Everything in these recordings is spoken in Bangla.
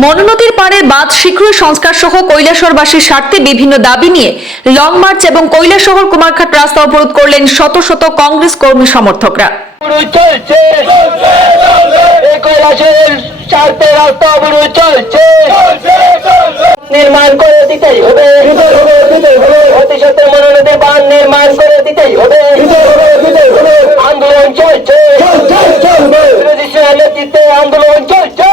মনুনদীর পাড়ের বাঁধ শীঘ্রই সংস্কার সহ কৈলাসহরবাসীর স্বার্থে বিভিন্ন দাবি নিয়ে লং মার্চ এবং কৈলাসহর কুমারঘাট রাস্তা অবরোধ করলেন শত শত কংগ্রেস কর্মী সমর্থকরা। নির্মাণ করে দিতেই হবে, অতি সত্ত্বর মনুনদীর বাঁধ নির্মাণ করে দিতেই হবে। আন্দোলন চলছে, নেতৃত্বে আন্দোলন চলছে।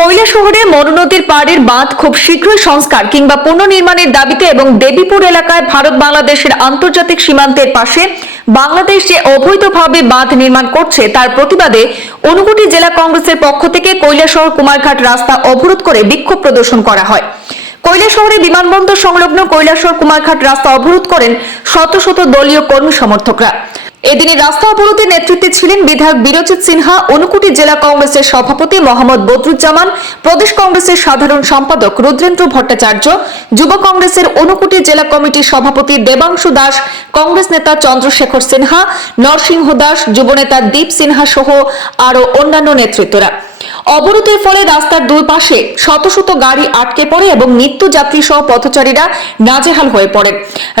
কৈলাসহরে মনুনদীর পাড়ের বাঁধ খুব শীঘ্রই সংস্কার কিংবা পুনর্নির্মাণের দাবিতে এবং দেবীপুর এলাকায় ভারত বাংলাদেশের আন্তর্জাতিক সীমান্তের পাশে বাংলাদেশ যে অবৈধভাবে বাঁধ নির্মাণ করছে তার প্রতিবাদে ঊনকোটি জেলা কংগ্রেসের পক্ষ থেকে কৈলাসহর কুমারঘাট রাস্তা অবরোধ করে বিক্ষোভ প্রদর্শন করা হয়। কৈলাসহরে বিমানবন্দর সংলগ্ন কৈলাসহর কুমারঘাট রাস্তা অবরোধ করেন শত শত দলীয় কর্মী সমর্থকরা। এদিনে রাস্তা অবরোধের নেতৃত্বে ছিলেন বিধায়ক বীরজিৎ সিনহা, ঊনকোটি জেলা কংগ্রেসের সভাপতি মোহাম্মদ বদরুজ্জামান, প্রদেশ কংগ্রেসের সাধারণ সম্পাদক রুদ্রেন্দ্র ভট্টাচার্য, যুব কংগ্রেসের ঊনকোটি জেলা কমিটির সভাপতি দেবাংশু দাস, কংগ্রেস নেতা চন্দ্রশেখর সিনহা, নরসিংহ দাস, যুবনেতা দীপ সিনহা সহ আরো অন্যান্য নেতৃত্বরা। অবরোধের ফলে রাস্তার দুই পাশে শত শত গাড়ি আটকে পড়ে এবং নিত্যযাত্রী সহ পথচারীরা নাজেহাল হয়ে পড়েন।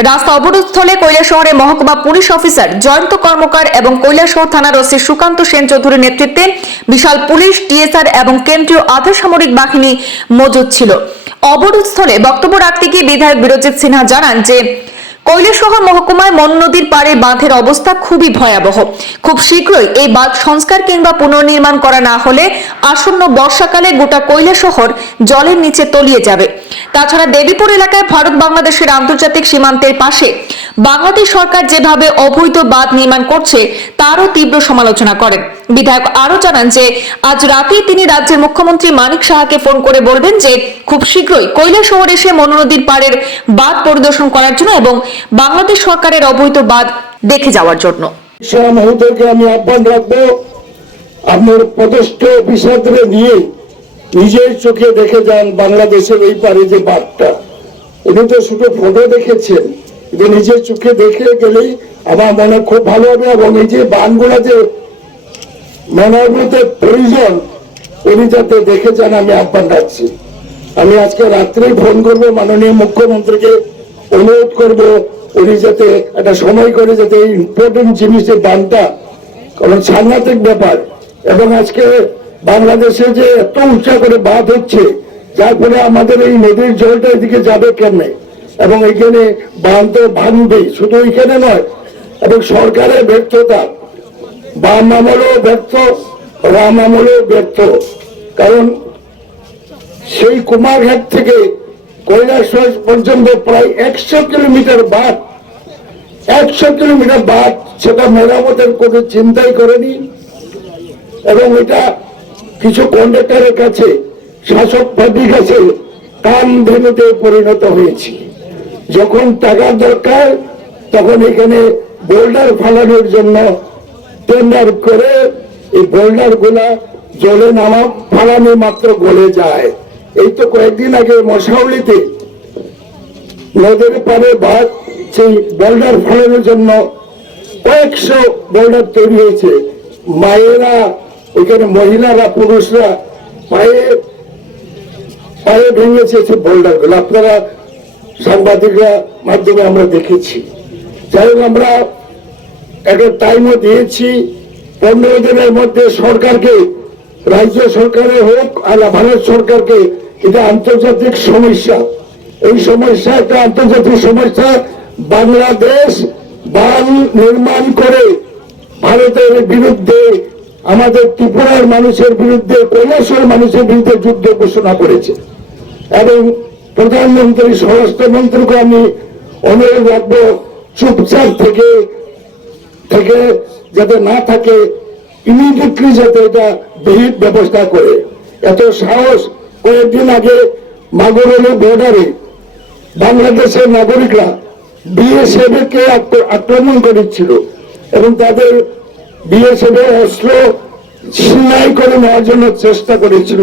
রাস্তা অবরোধস্থলে কৈলাসহরের মহকুমা পুলিশ অফিসার জয়ন্ত কর্মকার এবং কৈলাসহর থানার ওসি সুকান্ত সেন চৌধুরীর নেতৃত্বে বিশাল পুলিশ, টিএসআর এবং কেন্দ্রীয় আধা সামরিক বাহিনী মজুদ ছিল। অবরোধস্থলে বক্তব্য রাখতে গিয়ে বিধায়ক বীরজিৎ সিনহা জানান যে কৈলাসহর মহকুমায় মনুনদীর পাড়ে বাঁধের অবস্থা খুবই ভয়াবহ। খুব শীঘ্রই এই বাঁধ সংস্কার কিংবা পুনর্নির্মাণ করা না হলে আসন্ন বর্ষাকালে গোটা কৈলাসহর জলের নিচে তলিয়ে যাবে। তাছাড়া দেবীপুর এলাকায় ভারত বাংলাদেশের আন্তর্জাতিক সীমান্তের পাশে বাংলাদেশ সরকার যেভাবে অবৈধ বাঁধ নির্মাণ করছে তারও তীব্র সমালোচনা করেন। বিধায়ক আরো জানান যে আজ রাতে তিনি রাজ্যের মুখ্যমন্ত্রী মানিক সাহাকে ফোন করে বলবেন যে খুব শীঘ্রই কৈলাসহর এসে মনুনদীর পাড়ের বাঁধ পরিদর্শন করার জন্য এবং বাংলাদেশ সরকারের অবৈধ বাঁধ দেখে যাওয়ার জন্য। মহোদয়কে আমি আহ্বান রাখবো, আপনার পদস্থ অফিসারদের নিয়ে নিজের চোখে দেখে যান বাংলাদেশের এই পারে যে বাঁধটা। উনি তো শুধু ফটো দেখেছেন, যে নিজের চোখে দেখে গেলেই আমার মনে খুব ভালো হবে। এবং এই যে বাঁধগুলো যে মেরামতের প্রয়োজন উনি যাতে দেখে যান আমি আহ্বান রাখছি। আমি আজকে রাত্রেই ফোন করবো মাননীয় মুখ্যমন্ত্রীকে, অনুরোধ করব উনি যাতে একটা সময় করে যাতে এই ইম্পর্টেন্ট জিনিসের দামটা, কারণ সাংঘাতিক ব্যাপার। এবং আজকে বাংলাদেশে যে এত উঁচা করে বাঁধ হচ্ছে যার ফলে আমাদের এই নদীর জলটা এদিকে যাবে কেমনে, এবং এখানে বাঁধ তো ভাঙবে, শুধু এখানে নয়। এবং সরকারের ব্যর্থতা, বাম আমলেও ব্যর্থ, রাম আমলেও ব্যর্থ। কারণ সেই কুমারঘাট থেকে কৈলাসহর পর্যন্ত প্রায় 100 কিলোমিটার বাঁধ, 100 কিলোমিটার বাঁধ, সেটা মেরামতের কোনো চিন্তাই করেনি। এবং এটা কিছু কন্ট্রাক্টরের কাছে, শাসক পার্টির কাছে কান ধেনুতে পরিণত হয়েছে। যখন টাকার দরকার তখন এখানে বোল্ডার ফালানোর জন্য টেন্ডার করে এই বোল্ডার গুলা জলে নামা ফালানো মাত্র গলে যায়। এই তো কয়েকদিন আগে মশাউলিতে নদীর পাড়ে বাঁধ, সেই বোল্ডার ফালানোর জন্য কয়েকশো বোল্ডার তৈরি হয়েছে। মায়েরা ওইখানে, মহিলারা, পুরুষরা পায়ে পায়ে ভেঙেছে সেই বোল্ডার গুলো। আপনারা সাংবাদিকরা মাধ্যমে আমরা দেখেছি। যাই হোক, আমরা একটা টাইমও দিয়েছি 15 দিনের মধ্যে সরকারকে, রাজ্য সরকারে হোক আর ভারত সরকারকে, এটা আন্তর্জাতিক সমস্যা। এই সমস্যা একটা আন্তর্জাতিক সমস্যা। বাংলাদেশ বাঁধ নির্মাণ করে ভারতের বিরুদ্ধে, আমাদের ত্রিপুরার মানুষের বিরুদ্ধে, কৈলাসহর মানুষের বিরুদ্ধে যুদ্ধ ঘোষণা করেছে। এবং প্রধানমন্ত্রী, স্বরাষ্ট্রমন্ত্রীকে আমি অনুরোধ রাখবো চুপচাপ থেকে যাতে না থাকে, ইমিডিয়েটলি যাতে এটা বিহিত ব্যবস্থা করে। এত সাহস! কয়েকদিন আগে মাগুরলি বর্ডারে বাংলাদেশের নাগরিকরা বিএসএফ কে আক্রমণ করেছিল এবং তাদের বিএসএফ অস্ত্র ছিনতাই করে নেওয়ার জন্য চেষ্টা করেছিল।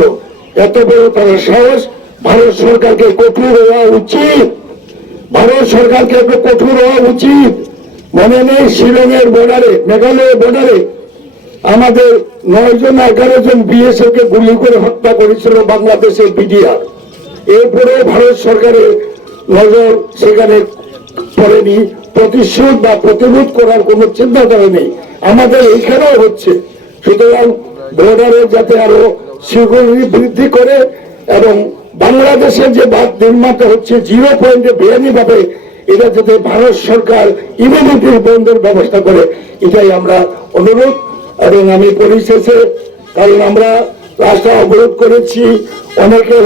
এত বড় তার সাহস! ভারত সরকারকে কঠোর হওয়া উচিত, ভারত সরকারকে একটু কঠোর হওয়া উচিত। মনে নেই শিলংয়ের বর্ডারে, মেঘালয়ের বর্ডারে আমাদের 9 জন 11 জন বিএসএফ কে গুলি করে হত্যা করেছিল বাংলাদেশের বিডিআর। এরপরে ভারত সরকারের নজর সেখানে পড়েনি, প্রতিশোধ বা প্রতিরোধ করার কোনো চিন্তাধারা নেই। আমাদের এখানেও হচ্ছে। সুতরাং বর্ডারে যাতে আরো সিকিউরিটি বৃদ্ধি করে এবং বাংলাদেশের যে বাঁধ নির্মাণ হচ্ছে 0 পয়েন্টে বেআইনি ভাবে, এটা যাতে ভারত সরকার ইমিডিয়েটলি বন্ধের ব্যবস্থা করে, এটাই আমরা অনুরোধ। এবং আমি পরিশেষে, কারণ আমরা রাস্তা অবরোধ করেছি, অনেকে